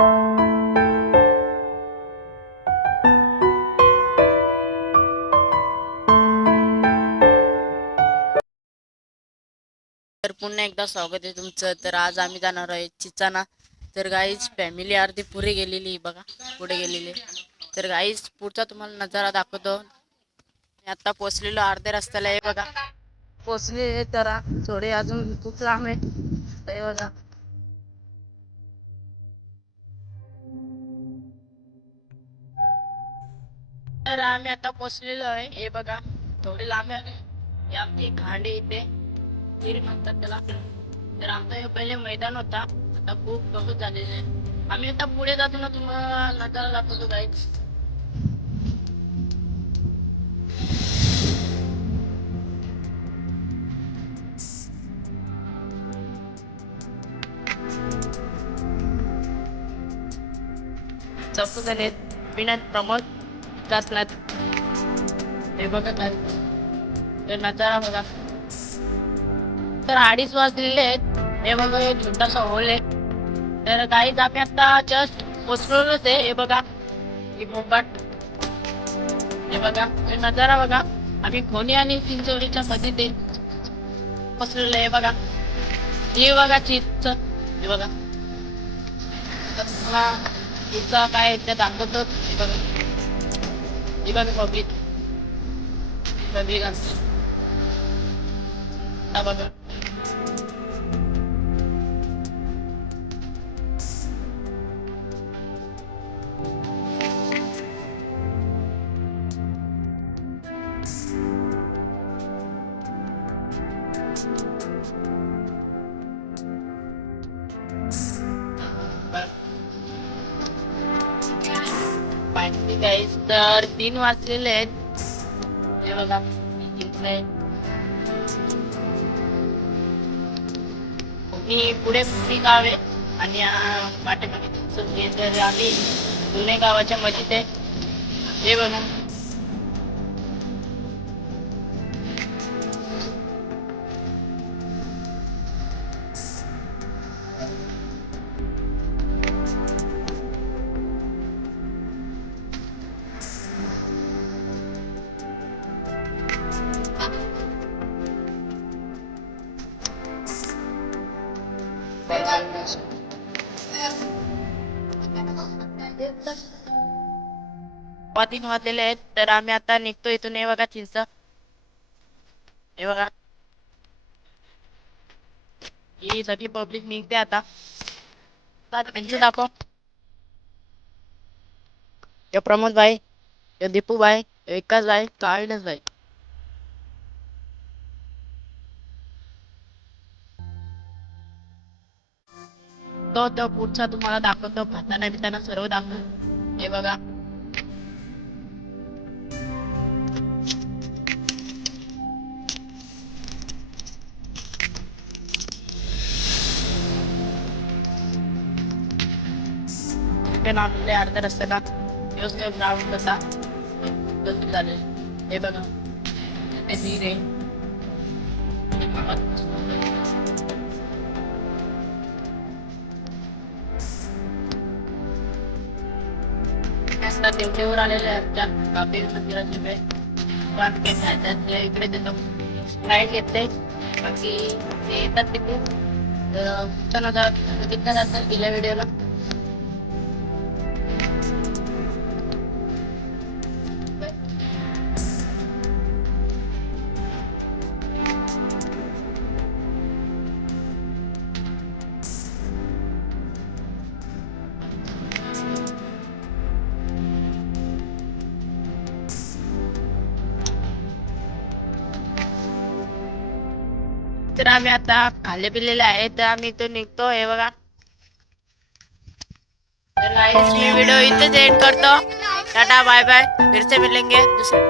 तर पुन्हा एकदा स्वागत आहे तुमचं. तर आज आम्ही जाणार आहे चिचाना. तर गाईज फॅमिली अर्धी पुढे गेलेली बघा, पुढे गेलेली. तर गाईज पुढचा तुम्हाला नजारा दाखवतो. मी आता पोचलेलो अर्ध्या रस्त्याला आहे बघा, पोचले. तर थोडे अजून खूप लांब आहे हे बघा. तर आम्ही आता पोचलेलो आहे हे बघा, थोडे लांब आहे. हे आमची खांडी इथे गिरी म्हणतात त्याला. तर आमचा हे पहिले मैदान होता, आता खूप गवत झालेले आहे. आम्ही आता पुढे जातो ना, तुम्हाला नजारा दाखवतो गाईज. चौक झाले विनायक प्रमोद जातनाथ. हे बघा काय ते नजारा बघा. तर 2:30 वाजलेले आहेत. हे बघा एक छोटासा हॉल आहे. तर गाईज आम्ही आता जस्ट पोचलोच आहे हे बघा, ही मोबाट. हे बघा हे नजारा बघा. आम्ही खोनी आणि चिंचोलीच्या मध्ये ते पसरलेलं आहे बघा. हे बघा चीजच हे बघा. तर तुम्हाला पुढचा काय ते दाखवतो हे बघा. हे बघा पब्लिक पब्लिक असते हा बघा. फायनली गाईज तर 3 वाजलेले आहेत हे बघा. इथले मी पुढे पुणे गाव आहे आणि पाठीमागे तर आम्ही पुणे गावाच्या मध्ये आहे हे बघा. तीन वाजलेले आहेत तर आम्ही आता निघतो इथून हे बघा चिंच हे बघा. ही सगळी पब्लिक निघते आता. त्यांचे दाखव. हे प्रमोद भाई, हे दीपू भाई, विकास भाई, काळीनच भाई. तो पुढचा तुम्हाला दाखवतो, खाताना पिताना सर्व दाखवतो हे बघा. अर्ध्या रस्त्याला ग्राउंड कसा झाले हे बघा. देवतेवर आलेले मंदिराचे इकडे देतो लाईट येते बाकी ते येतात तिथे. तर तिथं जातात गेल्या व्हिडिओला. तर आम्ही आता खाल्ले पिलेले आहे तर आम्ही इथून निघतो हे बघा. तर गाइस मी व्हिडिओ इथेच एंड करतो. टाटा बाय बाय, फिर से मिलेंगे दुसरे